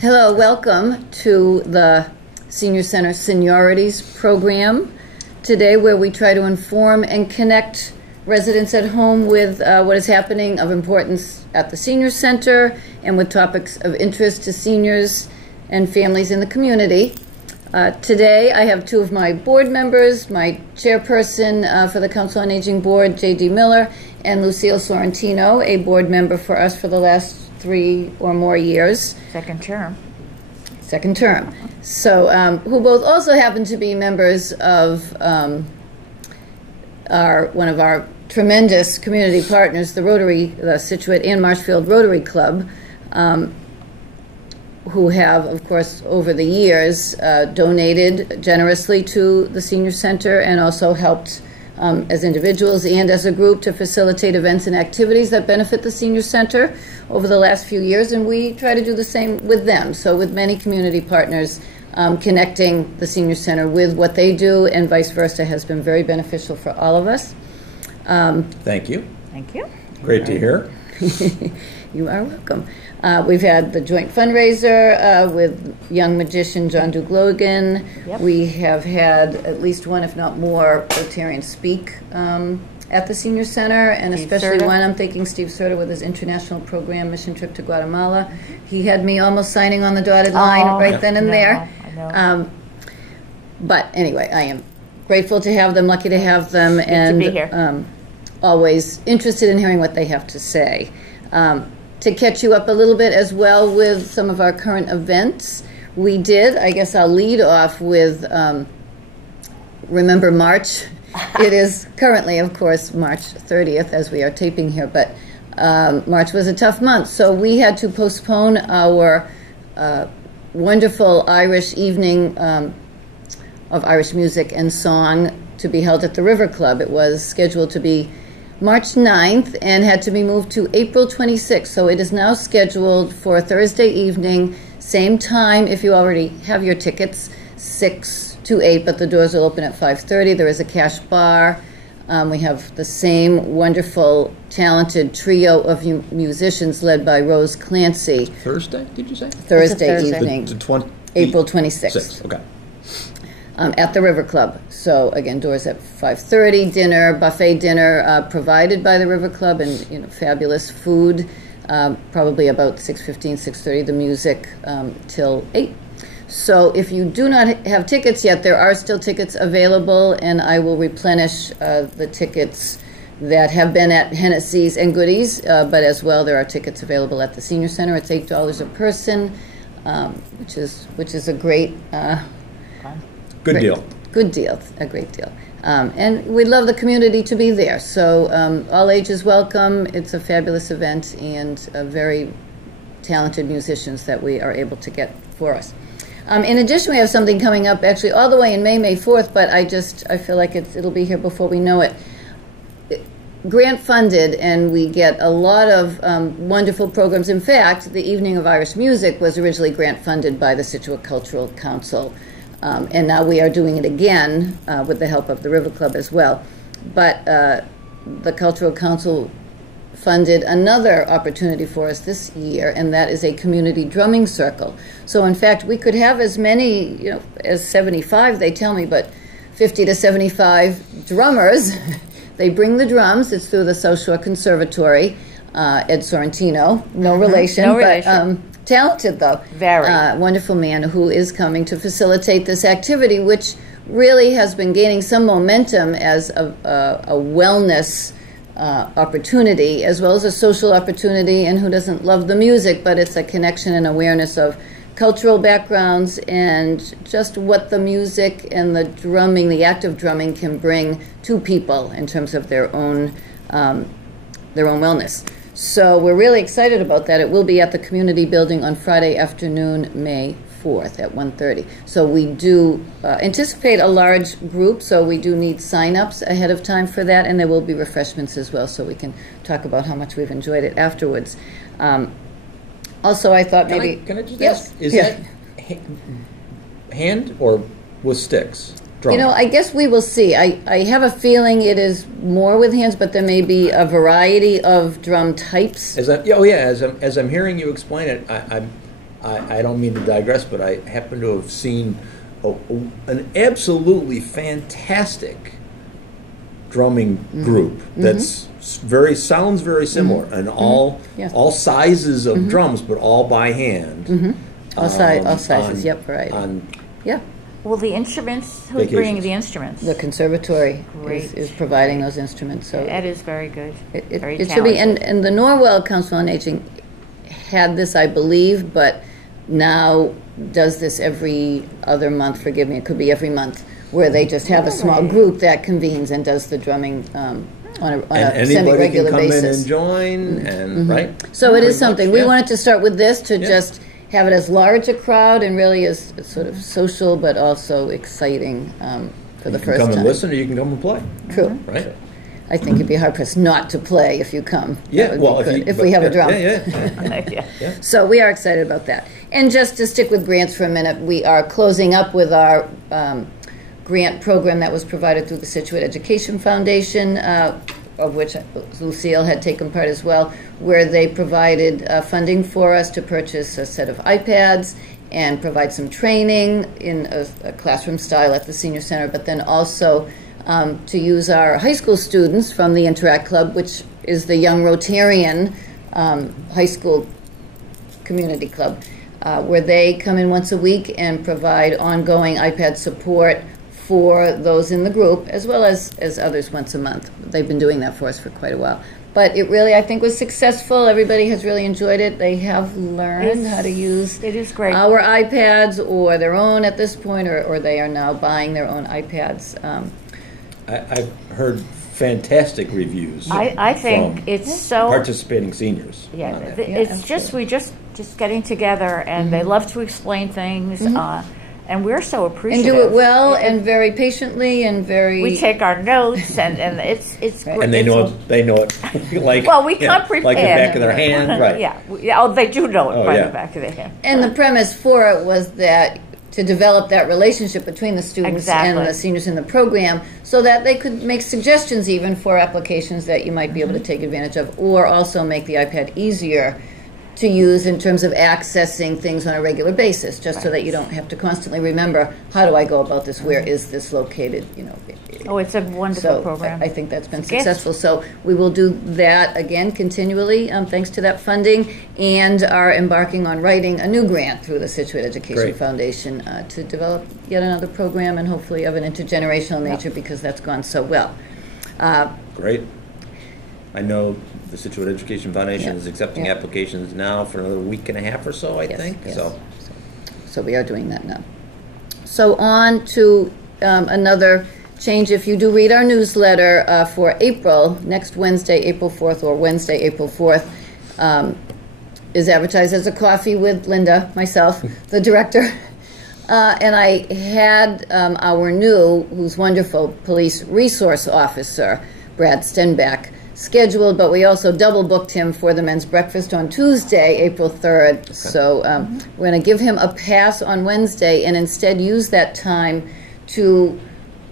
Hello, welcome to the Senior Center Seniorities program today, where we try to inform and connect residents at home with what is happening of importance at the Senior Center and with topics of interest to seniors and families in the community. Today I have two of my board members, my chairperson for the Council on Aging Board, J.D. Miller, and Lucille Sorrentino, a board member for us for the last 3 or more years. Second term. So, who both also happen to be members of one of our tremendous community partners, the Scituate and Marshfield Rotary Club, who have, of course, over the years donated generously to the Senior Center and also helped as individuals and as a group to facilitate events and activities that benefit the Senior Center over the last few years, and we try to do the same with them. So with many community partners, connecting the Senior Center with what they do and vice versa has been very beneficial for all of us. Thank you. Thank you. Great to hear. You are welcome. We've had the joint fundraiser with young magician John Duke Logan. Yep. We have had at least one, if not more, Rotarians speak at the Senior Center, and Steve especially Serta. one I'm thinking Steve Serta with his international program mission trip to Guatemala. He had me almost signing on the dotted line right then and there. I know. But anyway, I am grateful to have them, lucky to have them, and to be here. Always interested in hearing what they have to say. To catch you up a little bit as well with some of our current events, we did, I guess I'll lead off with Remember March. It is currently, of course, March 30th as we are taping here, but March was a tough month, so we had to postpone our wonderful Irish evening of Irish music and song to be held at the River Club. It was scheduled to be March 9th and had to be moved to April 26th. So it is now scheduled for Thursday evening, same time if you already have your tickets, 6 to 8, but the doors will open at 5:30. There is a cash bar. We have the same wonderful, talented trio of musicians led by Rose Clancy. Thursday, did you say? Thursday evening, April 26th. Okay. At the River Club. So again, doors at 5:30. Dinner, buffet dinner provided by the River Club, and fabulous food. Probably about 6:15, 6:30. The music till 8. So if you do not have tickets yet, there are still tickets available, and I will replenish the tickets that have been at Hennessy's and Goodies. But as well, there are tickets available at the Senior Center. It's $8 a person, which is a great. Good deal. Good deal, a great deal. And we'd love the community to be there. So all ages welcome. It's a fabulous event and very talented musicians that we are able to get for us. In addition, we have something coming up actually all the way in May 4th, but I feel like it'll be here before we know it. Grant funded, and we get a lot of wonderful programs. In fact, the Evening of Irish Music was originally grant funded by the Scituate Cultural Council. And now we are doing it again with the help of the River Club as well. But the Cultural Council funded another opportunity for us this year, and that is a community drumming circle. So in fact, we could have as many, as 75, they tell me, but 50 to 75 drummers. They bring the drums. It's through the South Shore Conservatory. Ed Sorrentino, no relation, but talented though. Very. Wonderful man who is coming to facilitate this activity, which really has been gaining some momentum as a wellness opportunity as well as a social opportunity, and who doesn't love the music, but it's a connection and awareness of cultural backgrounds and just what the music and the drumming, the act of drumming, can bring to people in terms of their own wellness. So we're really excited about that. It will be at the community building on Friday afternoon, May 4th at 1:30. So we do anticipate a large group, so we do need sign-ups ahead of time for that, and there will be refreshments as well, so we can talk about how much we've enjoyed it afterwards. Also, I thought maybe... Can I just yes. ask, is that hand or with sticks? You know, I guess we will see. I have a feeling it is more with hands, but there may be a variety of drum types. As I'm hearing you explain it, I don't mean to digress, but I happen to have seen an absolutely fantastic drumming group that's sounds very similar, and all sizes of drums, but all by hand. All sizes. Variety. Well, the instruments, who's bringing the instruments? The conservatory is providing those instruments. So that is very good. It should be, and the Norwell Council on Aging had this, I believe, but now does this every other month. Forgive me, it could be every month, where they just have a small group that convenes and does the drumming on a semi-regular basis. Anybody can come in and join, and right. So it is something. We wanted to start with this to just have it as large a crowd and really as sort of social, but also exciting for the first time. You can come and listen, or you can come and play. True. Right. I think you'd be hard-pressed not to play if you come. Yeah, well, if we have a drum. Yeah. So we are excited about that. And just to stick with grants for a minute, we are closing up with our grant program that was provided through the Scituate Education Foundation, of which Lucille had taken part as well, where they provided funding for us to purchase a set of iPads and provide some training in a classroom style at the Senior Center, but then also to use our high school students from the Interact Club, which is the Young Rotarian high school community club, where they come in once a week and provide ongoing iPad support for those in the group, as well as others once a month. They've been doing that for us for quite a while. But it really, I think, was successful. Everybody has really enjoyed it. They have learned how to use our iPads or their own at this point, or they are now buying their own iPads. I've heard fantastic reviews. I think it's so participating seniors. Yeah, it's just we just getting together, and they love to explain things. And we're so appreciative. And do it well and very patiently and very. We take our notes and it's great. And they know it like well, we come prepared. Like the back of their hand, right? Yeah. Oh, they do know it by the back of their hand. And the premise for it was that to develop that relationship between the students and the seniors in the program, so that they could make suggestions even for applications that you might be able to take advantage of, or also make the iPad easier to use in terms of accessing things on a regular basis, just so that you don't have to constantly remember, how do I go about this? Where is this located? Oh, it's a wonderful program. I think that's been successful. So we will do that again continually, thanks to that funding, and are embarking on writing a new grant through the Scituate Education Foundation to develop yet another program, and hopefully of an intergenerational nature, because that's gone so well. Great. I know the Scituate Education Foundation is accepting applications now for another week and a half or so, I think. Yes. So we are doing that now. So on to another change. If you do read our newsletter for April, next Wednesday, April 4th, or Wednesday, April 4th, is advertised as a coffee with Linda, myself, the director. And I had our new, who's wonderful, police resource officer, Brad Stenbeck, scheduled, but we also double booked him for the men's breakfast on Tuesday, April 3rd. Okay. So we're going to give him a pass on Wednesday and instead use that time to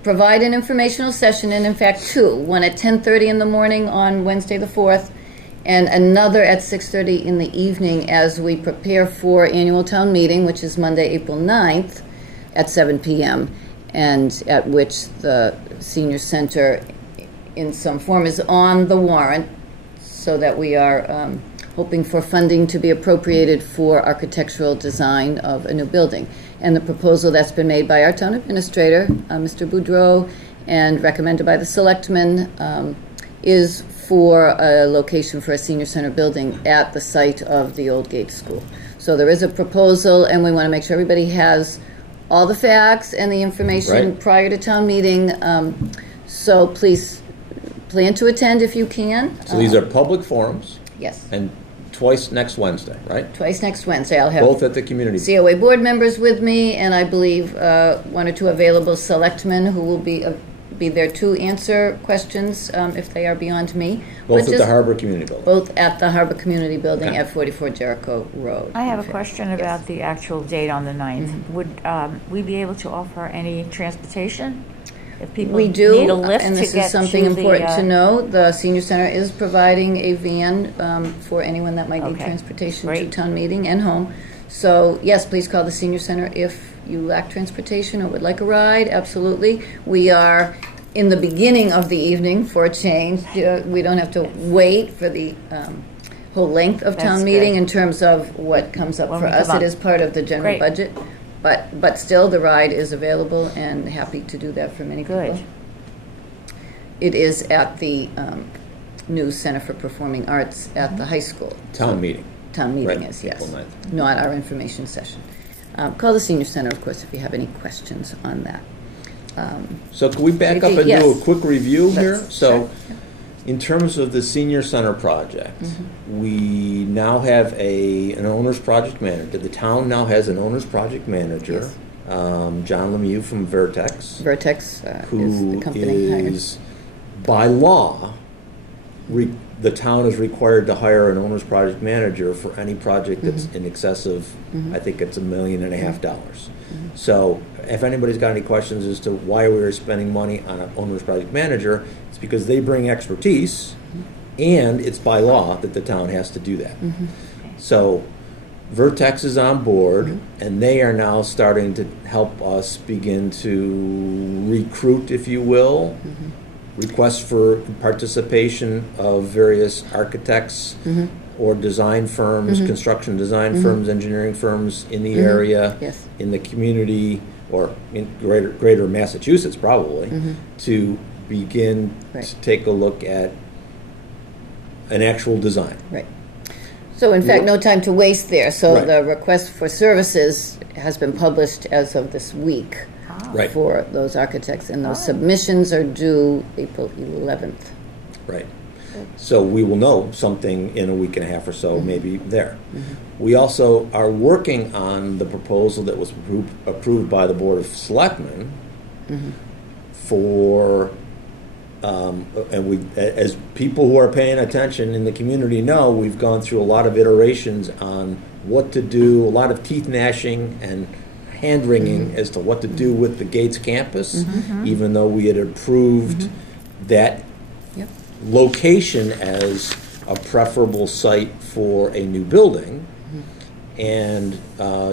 provide an informational session, and in fact two, one at 10:30 in the morning on Wednesday the 4th, and another at 6:30 in the evening as we prepare for annual town meeting, which is Monday, April 9th at 7 p.m., and at which the senior center in some form is on the warrant, so that we are hoping for funding to be appropriated for architectural design of a new building. And the proposal that's been made by our town administrator, Mr. Boudreau, and recommended by the selectmen, is for a location for a senior center building at the site of the old Gate School. So there is a proposal, and we want to make sure everybody has all the facts and the information prior to town meeting. So please plan to attend if you can. So these are public forums? Yes. And twice next Wednesday, right? Twice next Wednesday. I'll have both at the community COA board members with me, and I believe one or two available selectmen who will be there to answer questions if they are beyond me. Both at the Harbor Community Building? Both at the Harbor Community Building at 44 Jericho Road. I have a question about the actual date on the 9th. Would we be able to offer any transportation? If people We do, need a lift and to this get is something to the, important to know. The senior center is providing a van for anyone that might need Okay. transportation to Great. town meeting and home. So yes, please call the senior center if you lack transportation or would like a ride. Absolutely, we are in the beginning of the evening for a change. We don't have to wait for the whole length of town That's meeting good. in terms of what comes up When for we us. come It up. is part of the general Great. budget, but still the ride is available and happy to do that for many Good. people. It is at the new Center for Performing Arts at the high school. Town meeting. Town meeting Right, is, yes. April 9th. Not our information session. Call the senior center, of course, if you have any questions on that. So can we back up and Yes. do a quick review here? Let's- So, sure. in terms of the senior center project, we now have an owner's project manager. The town now has an owner's project manager, John Lemieux from Vertex, Vertex is the who company hired. is, by law, the town is required to hire an owner's project manager for any project that's in excess of, I think it's $1.5 million. So if anybody's got any questions as to why we are spending money on an owner's project manager, it's because they bring expertise, and it's by law that the town has to do that. So Vertex is on board, and they are now starting to help us begin to recruit, if you will, requests for participation of various architects or design firms, construction design firms, engineering firms in the area, Yes. in the community, or in greater Massachusetts probably, to begin Right. to take a look at an actual design. Right. So in fact, no time to waste there. So Right. the request for services has been published as of this week Right. for those architects, and those submissions are due April 11th. Right. So we will know something in a week and a half or so, maybe there. We also are working on the proposal that was approved by the Board of Selectmen for, and we, as people who are paying attention in the community know, we've gone through a lot of iterations on what to do, a lot of teeth gnashing and hand-wringing as to what to do with the Gates campus, even though we had approved that Yep. location as a preferable site for a new building. And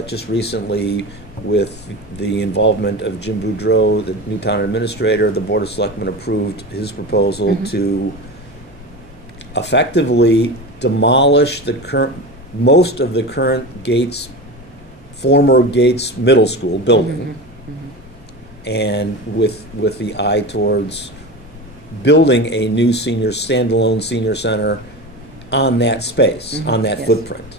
just recently, with the involvement of Jim Boudreau, the new town administrator, the Board of Selectmen approved his proposal to effectively demolish most of the current Gates, former Gates Middle School building, and with the eye towards building a new standalone senior center on that space, on that Yes. footprint.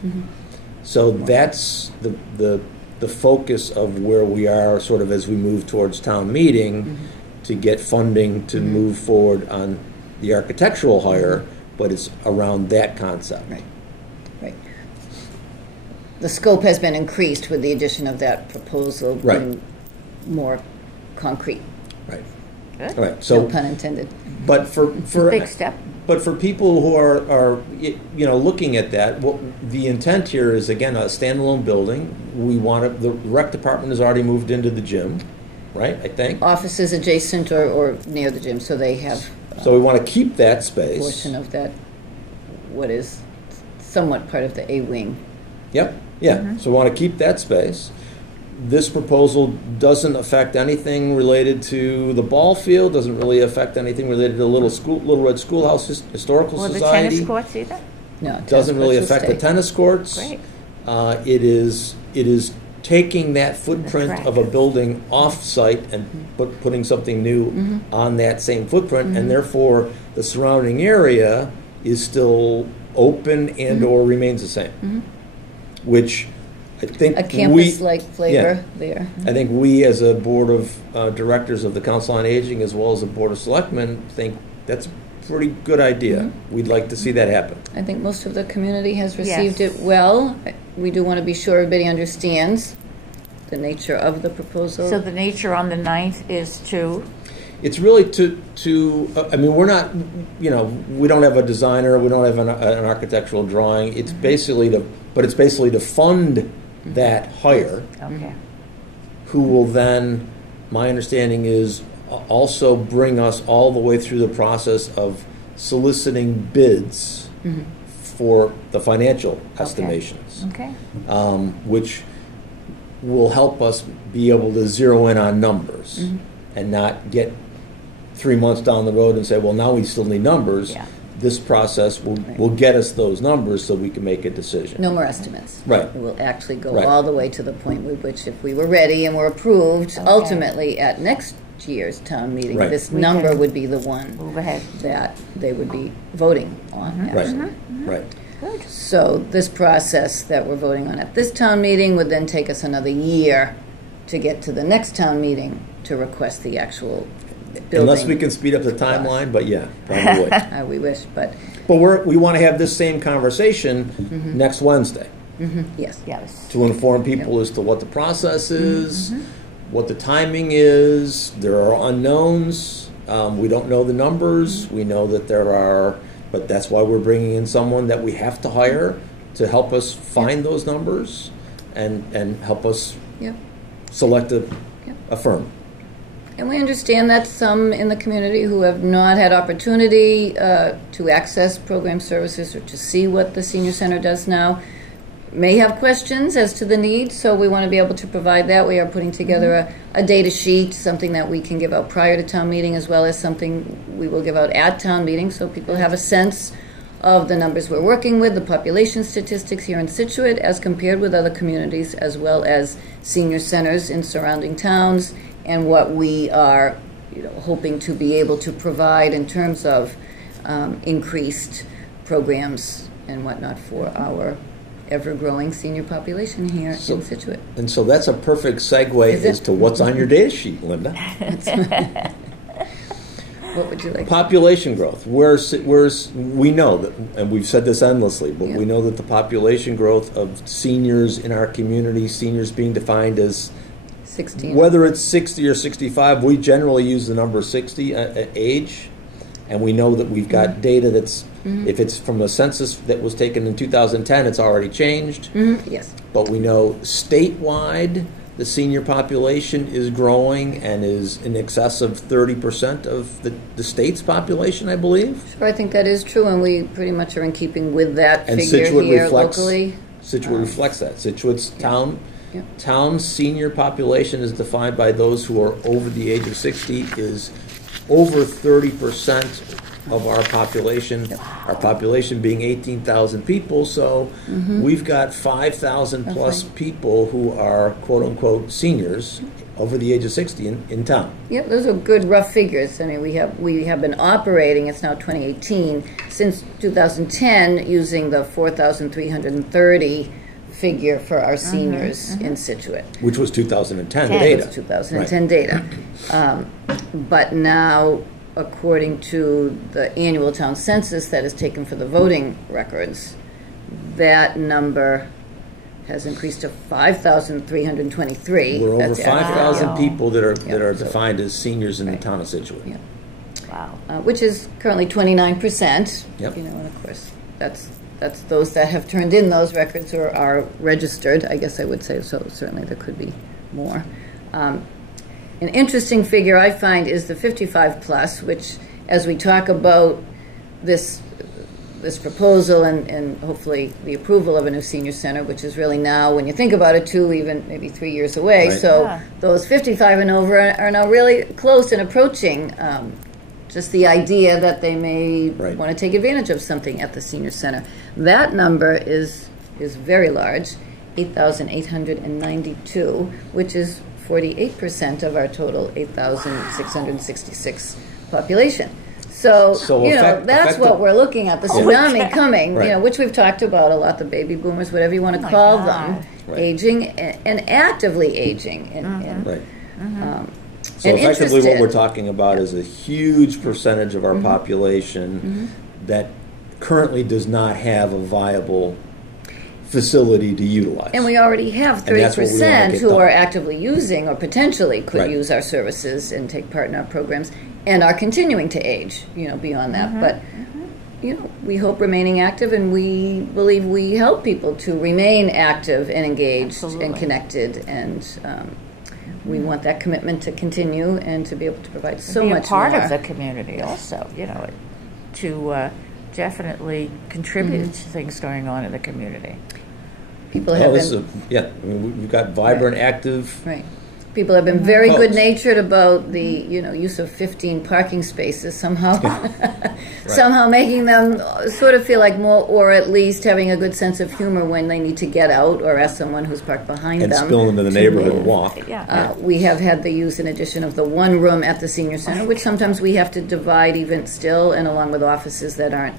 So that's the focus of where we are sort of as we move towards town meeting to get funding to move forward on the architectural hire, but it's around that concept. Right. Right. The scope has been increased with the addition of that proposal Right. being more concrete. Right. Good. All right. So, No pun intended. but for Big step. But for people who are looking at that, what the intent here is, again, a standalone building. We want the rec department has already moved into the gym, right? I think. Offices adjacent or near the gym, so they have So we want to keep that a space. portion of that, what is somewhat part of the A wing. Yep. Yeah. So we want to keep that space. This proposal doesn't affect anything related to the ball field. Doesn't really affect anything related to the Little Red Schoolhouse Historical Or the Society. tennis courts either? No, Doesn't really tennis courts affect the will stay. tennis courts. Great. It is taking that footprint track. of a building off-site and putting something new on that same footprint, and therefore the surrounding area is still open and or remains the same. Which I think A campus-like flavor there. I think we, as a board of directors of the Council on Aging, as well as the Board of Selectmen, think that's a pretty good idea. We'd like to see that happen. I think most of the community has received Yes. it well. We do want to be sure everybody understands the nature of the proposal. So the nature on the 9th is to, It's really I mean, we're not, we don't have a designer, we don't have an architectural drawing. It's basically to fund that hire, okay. who will then, my understanding is, also bring us all the way through the process of soliciting bids for the financial estimations, Okay. Which will help us be able to zero in on numbers and not get 3 months down the road and say, well, now we still need numbers. Yeah. This process will get us those numbers so we can make a decision. No more estimates. Right. It will actually go Right. all the way to the point with which, if we were ready and were approved, ultimately at next year's town meeting, Right. this We number can would be the one Move ahead. that they would be voting on, Right. actually. Right. Good. So this process that we're voting on at this town meeting would then take us another year to get to the next town meeting to request the actual building. Unless we can speed up the timeline, but yeah, probably. We wish, but But we want to have this same conversation next Wednesday yes. Yes. to inform people as to what the process is, what the timing is. There are unknowns. We don't know the numbers. We know that there are, but that's why we're bringing in someone that we have to hire to help us find those numbers and help us Yep. select a firm. And we understand that some in the community who have not had opportunity to access program services or to see what the senior center does now may have questions as to the need, so we want to be able to provide that. We are putting together a data sheet, something that we can give out prior to town meeting, as well as something we will give out at town meeting, so people have a sense of the numbers we're working with, the population statistics here in Scituate as compared with other communities, as well as senior centers in surrounding towns, and what we are hoping to be able to provide in terms of increased programs and whatnot for our ever-growing senior population here in Scituate. And so that's a perfect segue Is it? as to what's on your data sheet, Linda. What would you like? Population growth. We know that, and we've said this endlessly, but we know that the population growth of seniors in our community, seniors being defined as 16. whether it's 60 or 65, we generally use the number 60 age, and we know that we've got data that's, if it's from a census that was taken in 2010, it's already changed. Yes. But we know statewide, the senior population is growing and is in excess of 30% of the state's population, I believe. Sure, I think that is true, and we pretty much are in keeping with that And figure Scituate here reflects, locally. Scituate reflects that. Scituate's town Yeah. town senior population is defined by those who are over the age of 60 is over 30% of our population. Our population being 18,000 people, so we've got 5,000 plus people who are quote unquote seniors over the age of 60 in town. Yep, those are good rough figures. I mean, we have been operating, it's now 2018, since 2010 using the 4,330 figure for our seniors in Scituate. Which was 2010 Yeah, data. It's 2010 data. But now, according to the annual town census that is taken for the voting records, that number has increased to 5,323. We're over That's 5,000 Wow. people that are so- defined as seniors in the Right. town of Scituate. Yeah. Wow. Which is currently 29%. Yep. And of course, that's those that have turned in those records or are registered, I guess I would say. So certainly there could be more. An interesting figure I find is the 55 plus, which, as we talk about this proposal and hopefully the approval of a new senior center, which is really now, when you think about it, 2, even maybe 3 years away. Right. So Yeah. those 55 and over are now really close and approaching just the idea that they may Right. want to take advantage of something at the senior center. That number is very large, 8,892, which is 48% of our total 8,666 population. So that's what we're looking at, the tsunami coming, Right. which we've talked about a lot, the baby boomers, whatever you want to Oh my call God. them, Right. aging and actively aging. Right. So And effectively what interested. we're talking about is a huge percentage of our population that currently does not have a viable facility to utilize. And we already have And that's what we wanna 30% get who done. are actively using or potentially could Right. use our services and take part in our programs and are continuing to age, beyond that. But, we hope remaining active, and we believe we help people to remain active and engaged Absolutely. and connected and we want that commitment to continue and to be able to provide so be much a part more. of the community also, you know, to definitely contribute to things going on in the community. People have been, I mean, we've got vibrant, active. right. People have been very Folks. good-natured about the, you know, use of 15 parking spaces somehow, somehow making them sort of feel like more, or at least having a good sense of humor when they need to get out or ask someone who's parked behind And them. spill into the to neighborhood move. walk. Yeah. We have had the use, in addition of the one room at the senior center, which sometimes we have to divide even still, and along with offices that aren't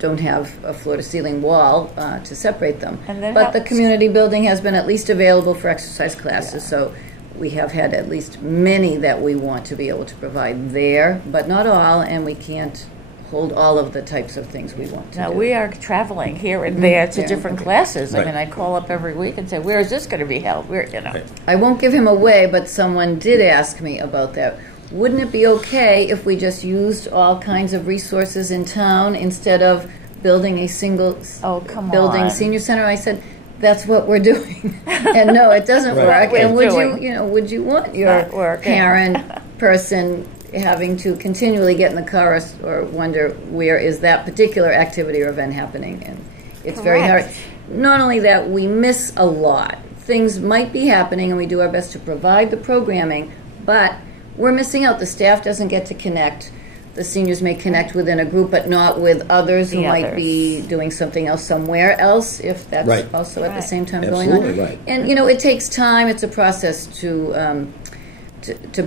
don't have a floor-to-ceiling wall to separate them. And that but the helps. community building has been at least available for exercise classes, so we have had at least many that we want to be able to provide there, but not all, and we can't hold all of the types of things we want to Now, do. we are traveling here and there to Yeah. different classes. I Right. mean, I call up every week and say, where is this going to be held? Where, you know. Right. I won't give him away, but someone did ask me about that. Wouldn't it be okay if we just used all kinds of resources in town instead of building a single Oh, come building on. senior center? I said, that's what we're doing. And no, it doesn't Right. work. What And we're would doing. you know, would you want your Not working. parent person having to continually get in the car or wonder where is that particular activity or event happening? And it's very hard. Correct. Not only that, we miss a lot. Things might be happening, and we do our best to provide the programming, but we're missing out. The staff doesn't get to connect. The seniors may connect within a group, but not with others who The might others. be doing something else somewhere else, if that's Right. also at the Right. same time going on. Absolutely right. And, you know, it takes time. It's a process to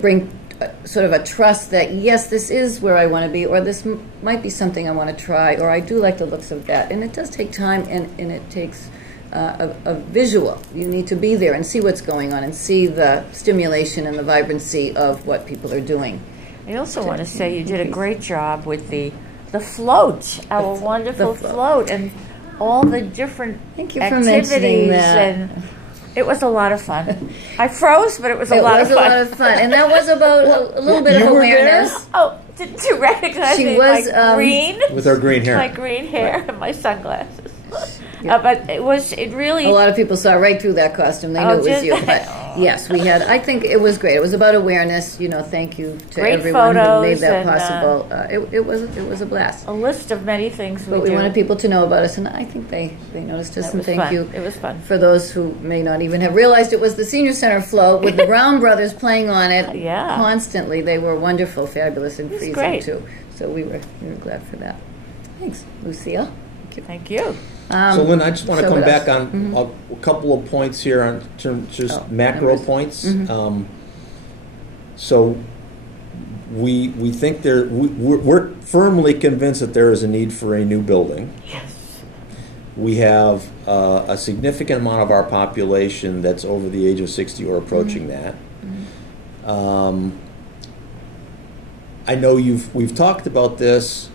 bring sort of a trust that, yes, this is where I want to be, or this might be something I want to try, or I do like the looks of that. And it does take time, and it takes a visual. You need to be there and see what's going on and see the stimulation and the vibrancy of what people are doing. I also want to say you did a great job with the float, our wonderful float. float, and all the different Thank you for activities. mentioning that. And it was a lot of fun. I froze, but it was a It lot was of a fun. lot of fun, and that was about a little bit of You were there? awareness. Oh, didn't you recognize She me? was, My green, With her green hair. my green hair, and my sunglasses. But it really. A lot of people saw right through that costume. They knew Oh, it was did you. they? But yes, we had. I think it was great. It was about awareness. You know, thank you to Great everyone who made photos that and, possible. It was a blast. a list of many things we But we do. wanted people to know about us, and I think they noticed us. That And was thank fun. you. It was fun. For those who may not even have realized it was the Senior Center float with the Brown brothers playing on it Yeah. constantly. They were wonderful, fabulous, and was freezing great. too. So we were glad for that. Thanks, Lucille. Thank you. So, Lynn, I just want to so come what back else? on a couple of points here on terms, just Oh, macro numbers. points. So, we think we're firmly convinced that there is a need for a new building. Yes. We have a significant amount of our population that's over the age of 60 or approaching that. I know we've talked about this.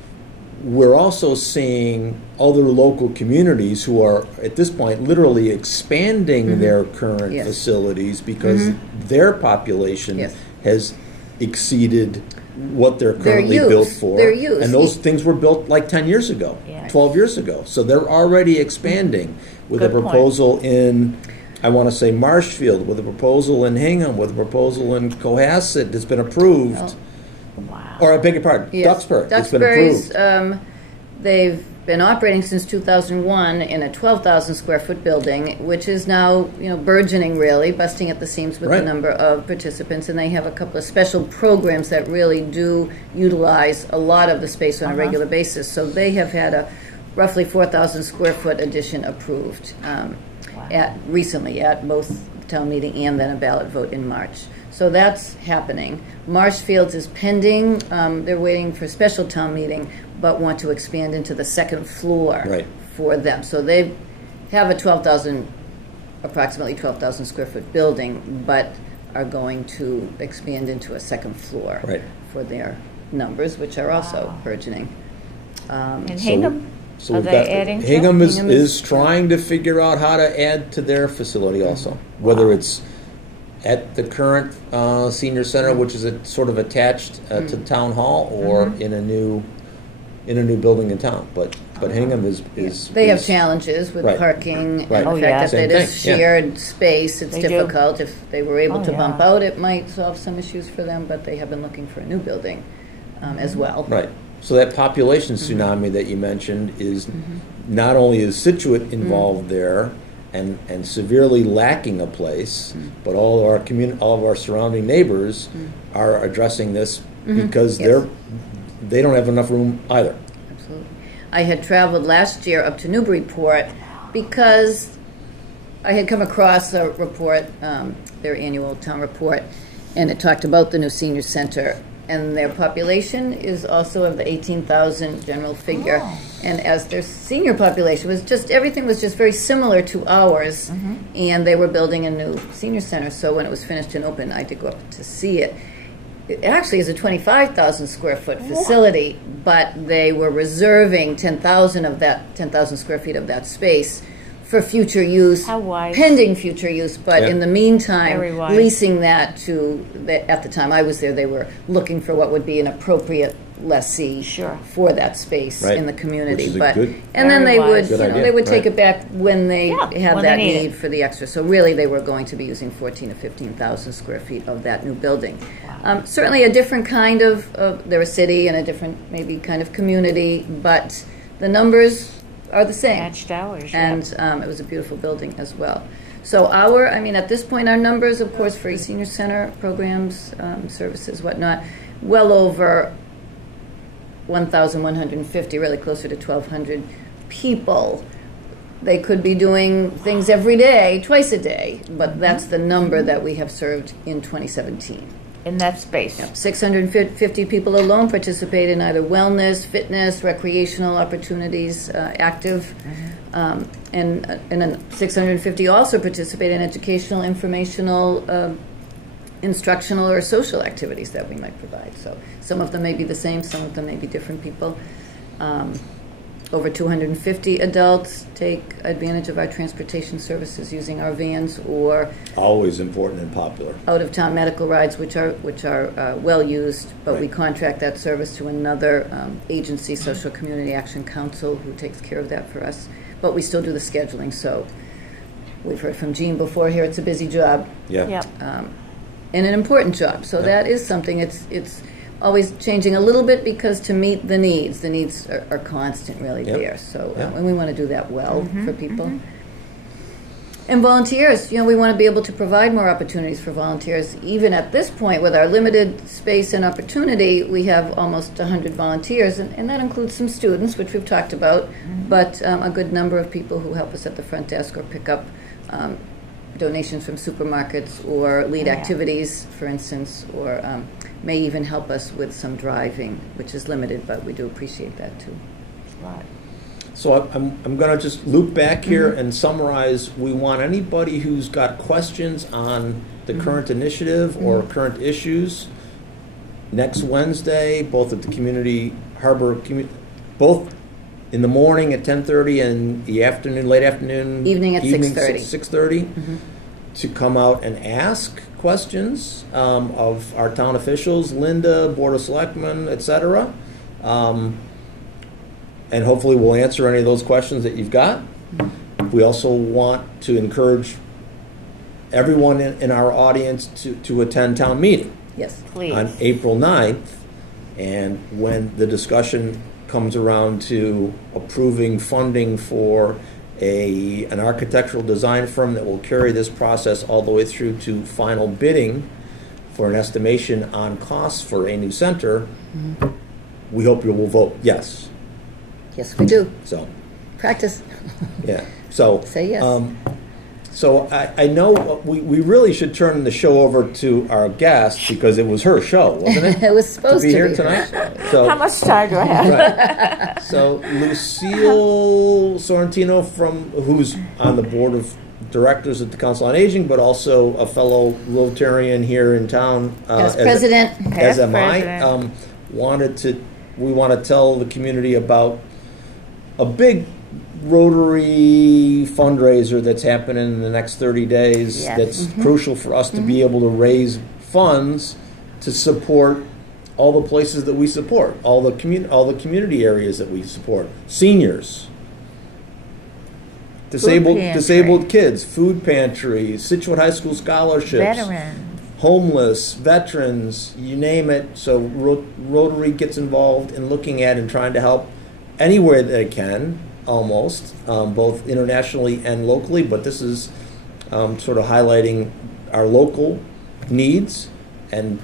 We're also seeing other local communities who are, at this point, literally expanding their current Yes. facilities because their population Yes. has exceeded what they're Their currently use. built for. Their use. And those things were built like 10 years ago, Yeah. 12 years ago. So they're already expanding with Good a point. proposal in, I want to say Marshfield, with a proposal in Hingham, with a proposal in Cohasset that's been approved. Oh. Wow. Or I beg your pardon, Yes. Duxbury, it's been Duxbury's, approved. they've been operating since 2001 in a 12,000 square foot building, which is now, you know, burgeoning really, busting at the seams with Right. the number of participants. And they have a couple of special programs that really do utilize a lot of the space on a regular basis. So they have had a roughly 4,000 square foot addition approved recently at both town meeting and then a ballot vote in March. So that's happening. Marshfields is pending. They're waiting for a special town meeting, but want to expand into the second floor Right. for them. So they have a approximately 12,000 square foot building, but are going to expand into a second floor Right. for their numbers, which are also burgeoning. And Hingham? So Are we've they got, adding to? Hingham is, Hingham is trying to figure out how to add to their facility also, whether it's at the current senior center, which is sort of attached to town hall, or in a new building in town. But but Hingham is They have challenges with Right. parking Right. and the Oh, fact yeah. that Same it is thing, yeah. shared space. It's They do. difficult. If they were able Oh, to yeah. bump out, it might solve some issues for them, but they have been looking for a new building as well. Right. So that population tsunami that you mentioned is not only is Scituate involved there and severely lacking a place, but all of our surrounding neighbors are addressing this because Yes. they don't have enough room either. Absolutely. I had traveled last year up to Newburyport because I had come across a report, their annual town report, and it talked about the new senior center. And their population is also of the 18,000 general figure. And as their senior population was just, everything was just very similar to ours. And they were building a new senior center. So when it was finished and open, I did go up to see it. It actually is a 25,000 square foot facility, but they were reserving 10,000 of that, 10,000 square feet of that space for future use, How wise. pending future use, but Yeah. in the meantime, Very wise. leasing that to, at the time I was there, they were looking for what would be an appropriate lessee Sure. for that space Right. in the community. Which is a but good- and then Very they would, wise. Good idea, they would take right. it back when they Yeah, had when that they need it. need for the extra. So really, they were going to be using 14 to 15,000 square feet of that new building. Certainly a different kind of, they're a city and a different maybe kind of community, but the numbers are the same. Matched hours. Yeah. And it was a beautiful building as well. So at this point, our numbers, of course, for senior center programs, services, whatnot, well over 1,150, really closer to 1,200 people. They could be doing things every day, twice a day, but that's the number that we have served in 2017. In that space. 650 people alone participate in either wellness, fitness, recreational opportunities, active, and then 650 also participate in educational, informational, instructional, or social activities that we might provide. So some of them may be the same, some of them may be different people. Over 250 adults take advantage of our transportation services using our vans or Always important and popular. out-of-town medical rides, which are well used, but we Right. contract that service to another agency, Social Community Action Council, who takes care of that for us. But we still do the scheduling, so we've heard from Jean before here, it's a busy job Yeah. Yep. and an important job. So that is something, it's always changing a little bit because to meet the needs are constant really Yep. there. So Yep. and we want to do that well for people. And volunteers, we want to be able to provide more opportunities for volunteers. Even at this point, with our limited space and opportunity, we have almost 100 volunteers, and that includes some students, which we've talked about, but a good number of people who help us at the front desk or pick up donations from supermarkets or lead Yeah. activities, for instance, or may even help us with some driving, which is limited, but we do appreciate that too. Right. So I'm going to just loop back here and summarize. We want anybody who's got questions on the current initiative or current issues next Wednesday, both at the Community Harbor, both in the morning at 10:30 and the afternoon, late afternoon, Evening at 6:30. 6:30, to come out and ask questions of our town officials, Linda, Board of Selectmen, etc. And hopefully we'll answer any of those questions that you've got. We also want to encourage everyone in our audience to attend town meeting Yes. Please. on April 9th. And when the discussion comes around to approving funding for an architectural design firm that will carry this process all the way through to final bidding for an estimation on costs for a new center, we hope you will vote yes. Yes, we do. So, Practice. yeah. So, Say yes. So I know we really should turn the show over to our guest because it was her show, wasn't it? It was supposed to be here be. tonight. So, How much time do I have? right. So Lucille Sorrentino, who's on the board of directors at the Council on Aging, but also a fellow Rotarian here in town. As president. As Past am I. president. We want to tell the community about a big Rotary fundraiser that's happening in the next 30 days. Yes. That's crucial for us to be able to raise funds to support all the places that we support, all the community areas that we support, seniors, disabled kids, food pantry, Scituate High School scholarships, Veterans, homeless, veterans, you name it. So Rotary gets involved in looking at and trying to help anywhere that it can, almost, both internationally and locally. But this is sort of highlighting our local needs, and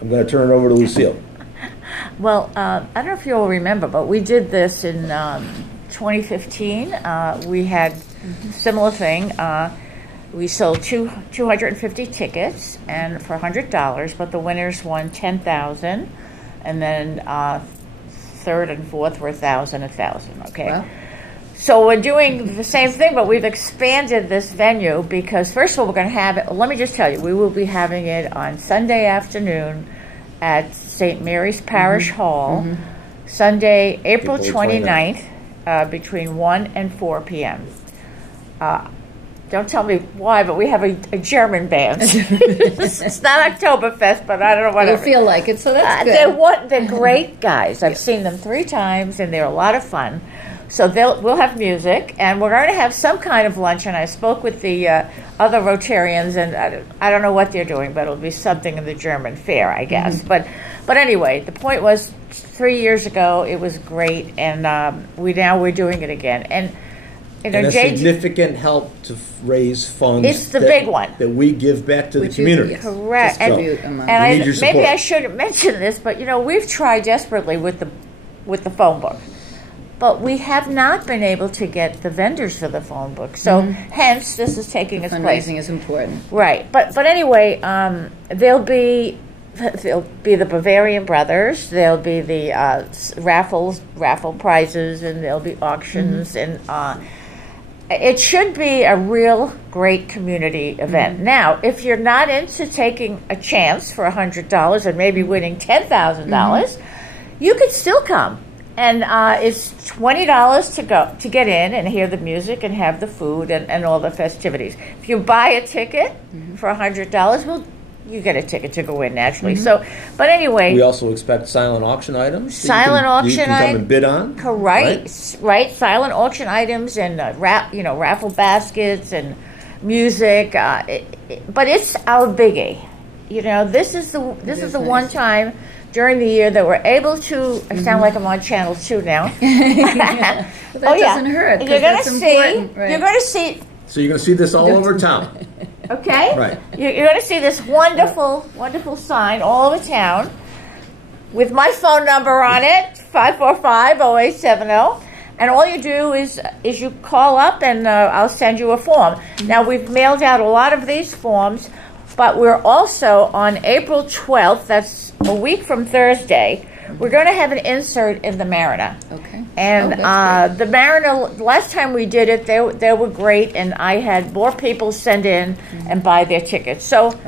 I'm going to turn it over to Lucille. Well, I don't know if you all remember, but we did this in 2015. We had similar thing. We sold 250 tickets, and for $100, but the winners won $10,000, and then third and fourth were $1,000. Okay. Wow. So we're doing the same thing, but we've expanded this venue because, first of all, we're going to have it. Let me just tell you, we will be having it on Sunday afternoon at St. Mary's Parish Hall, Sunday, April 29th, between 1 and 4 p.m. Don't tell me why, but we have a German band. It's not Oktoberfest, but I don't know what You feel like it, so that's good. They're great guys. I've seen them 3 times, and they're a lot of fun. So we'll have music, and we're going to have some kind of lunch. And I spoke with the other Rotarians, and I don't know what they're doing, but it'll be something in the German fare, I guess. But anyway, the point was 3 years ago it was great, and we're doing it again. And you know, and a significant help to raise funds. It's the big one that we give back to the community. Yes. Correct. So, Maybe I should have mentioned this, but you know, we've tried desperately with the phone book, but we have not been able to get the vendors for the phone book. So hence, this is taking its place. Fundraising is important. Right. But anyway, there'll be the Bavarian Brothers. There'll be the raffle prizes, and there'll be auctions, and it should be a real great community event. Now, if you're not into taking a chance for $100 and maybe winning $10,000, you could still come. And it's $20 to get in and hear the music and have the food and all the festivities. If you buy a ticket for $100, you get a ticket to go in naturally. So, but anyway, we also expect silent auction items. You can come and bid on. Correct, right? Silent auction items and raffle baskets and music. But it's our biggie. You know, this is the nice. one time during the year that we're able to. I sound like I'm on Channel 2 now. That doesn't hurt. You're going to see. Right. You're going to see. So you're going to see this all over town. Okay. Right. You're going to see this wonderful, wonderful sign all over town with my phone number on it, 545-0870. And all you do is you call up, and I'll send you a form. Now, we've mailed out a lot of these forms, but we're also on April 12th, that's a week from Thursday, we're going to have an insert in the Mariner. Okay. And the Mariner, last time we did it, they were great, and I had more people send in and buy their tickets. So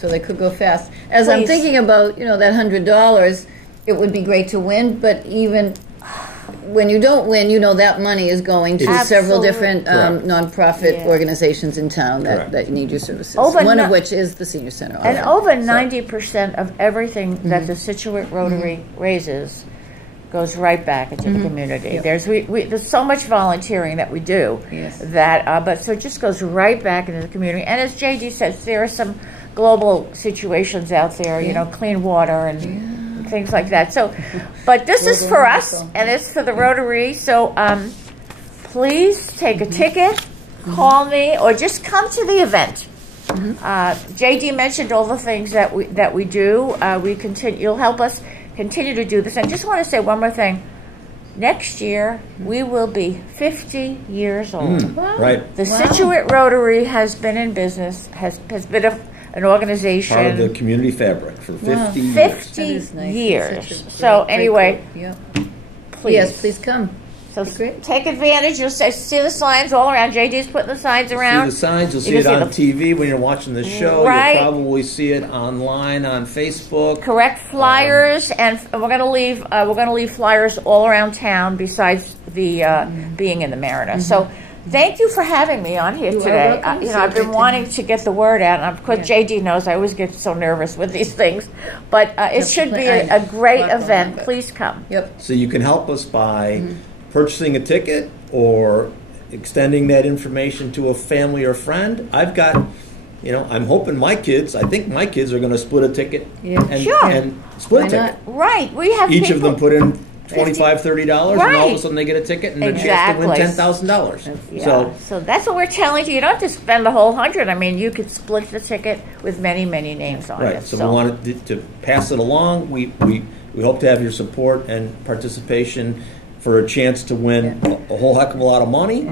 they could go fast. As I'm thinking about, that $100, it would be great to win, but even when you don't win, that money is going to several different nonprofit organizations in town that need your services. One of which is the Senior Center. And over 90% of everything that the Scituate Rotary raises goes right back into the community. There's so much volunteering that we do so it just goes right back into the community. And as JD says, there are some global situations out there, clean water and things like that. So, but this is for us, and it's for the Rotary. So, please take a ticket, call me, or just come to the event. JD mentioned all the things that we do. You'll help us continue to do this. And I just want to say one more thing. Next year, we will be 50 years old. Right. The Scituate Rotary has been in business, has been an organization. Part of the community fabric for 50 years. 50 years. So anyway, please. Yes, please come. So take advantage. You'll see the signs all around. JD's putting the signs around. See the signs. You'll see it on TV when you're watching the show. Right. You'll probably see it online on Facebook. Correct. Flyers, and we're going to leave flyers all around town. Besides the being in the Mariner. So Thank you for having me on here You are today. welcome. You know, So I've been great to wanting to get the word out, and of course, Yeah. JD knows I always get so nervous with these things. But it That's should be I know. a great Walk around event. it. Please come. Yep. So you can help us by purchasing a ticket or extending that information to a family or friend. I've got, you know, I'm hoping I think my kids are going to split a ticket Yeah. and, Sure. and split Why a ticket. not? Right. We have Each people, of them put in $25, $30, and all of Right. a sudden they get a ticket and a chance to Exactly. win $10,000. Yeah. So that's what we're telling you. You don't have to spend the whole 100. I mean, you could split the ticket with many, many names on Right. it. So we wanted to pass it along. We hope to have your support and participation for a chance to win a whole heck of a lot of money.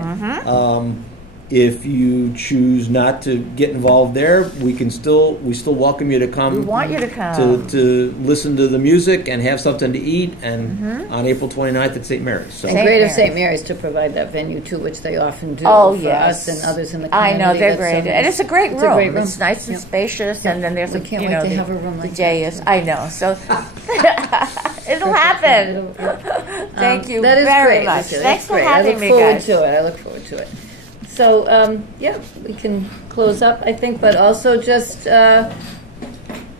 If you choose not to get involved there, we still welcome you to come. We want you to come. to listen to the music and have something to eat, and on April 29th at St. Mary's. So. And St. great of Mary's. St. Mary's to provide that venue too, which they often do Oh, for yes. us and others in the I community. know, they're That's so great. nice. And it's a great It's room. a great room. It's nice and Yep. spacious, and then there's We a, can't you wait know, to the, have a room the like that, dais. too. I know. So it'll happen. Thank you That is very great, much. Lucia. Thanks That's for great. having me, I look forward guys. to it. I look forward to it. So, yeah, we can close up, I think, but also just to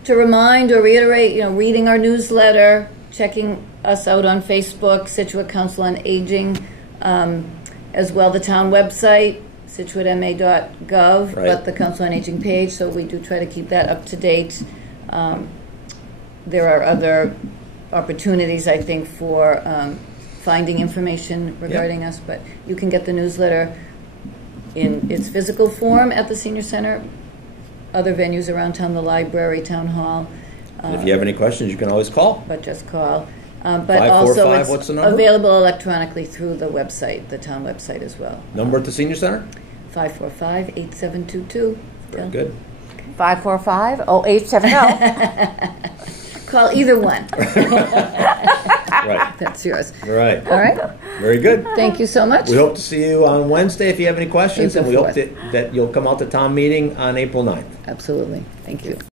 remind or reiterate, you know, reading our newsletter, checking us out on Facebook, Scituate Council on Aging, as well the town website, situatema.gov, Right. but the Council on Aging page, so we do try to keep that up to date. There are other opportunities, I think, for finding information regarding us, but you can get the newsletter in its physical form at the Senior Center, other venues around town, the library, town hall. And if you have any questions, you can always call. But just call. But 545, also it's what's the number? available electronically through the website, the town website as well. Number at the Senior Center? 545-8722. Very good. 545-0870. Call either one. Right. That's yours. Right. All right. Very good. Thank you so much. We hope to see you on Wednesday if you have any questions, and we April hope 4th. that you'll come out to town meeting on April 9th. Absolutely. Thank you.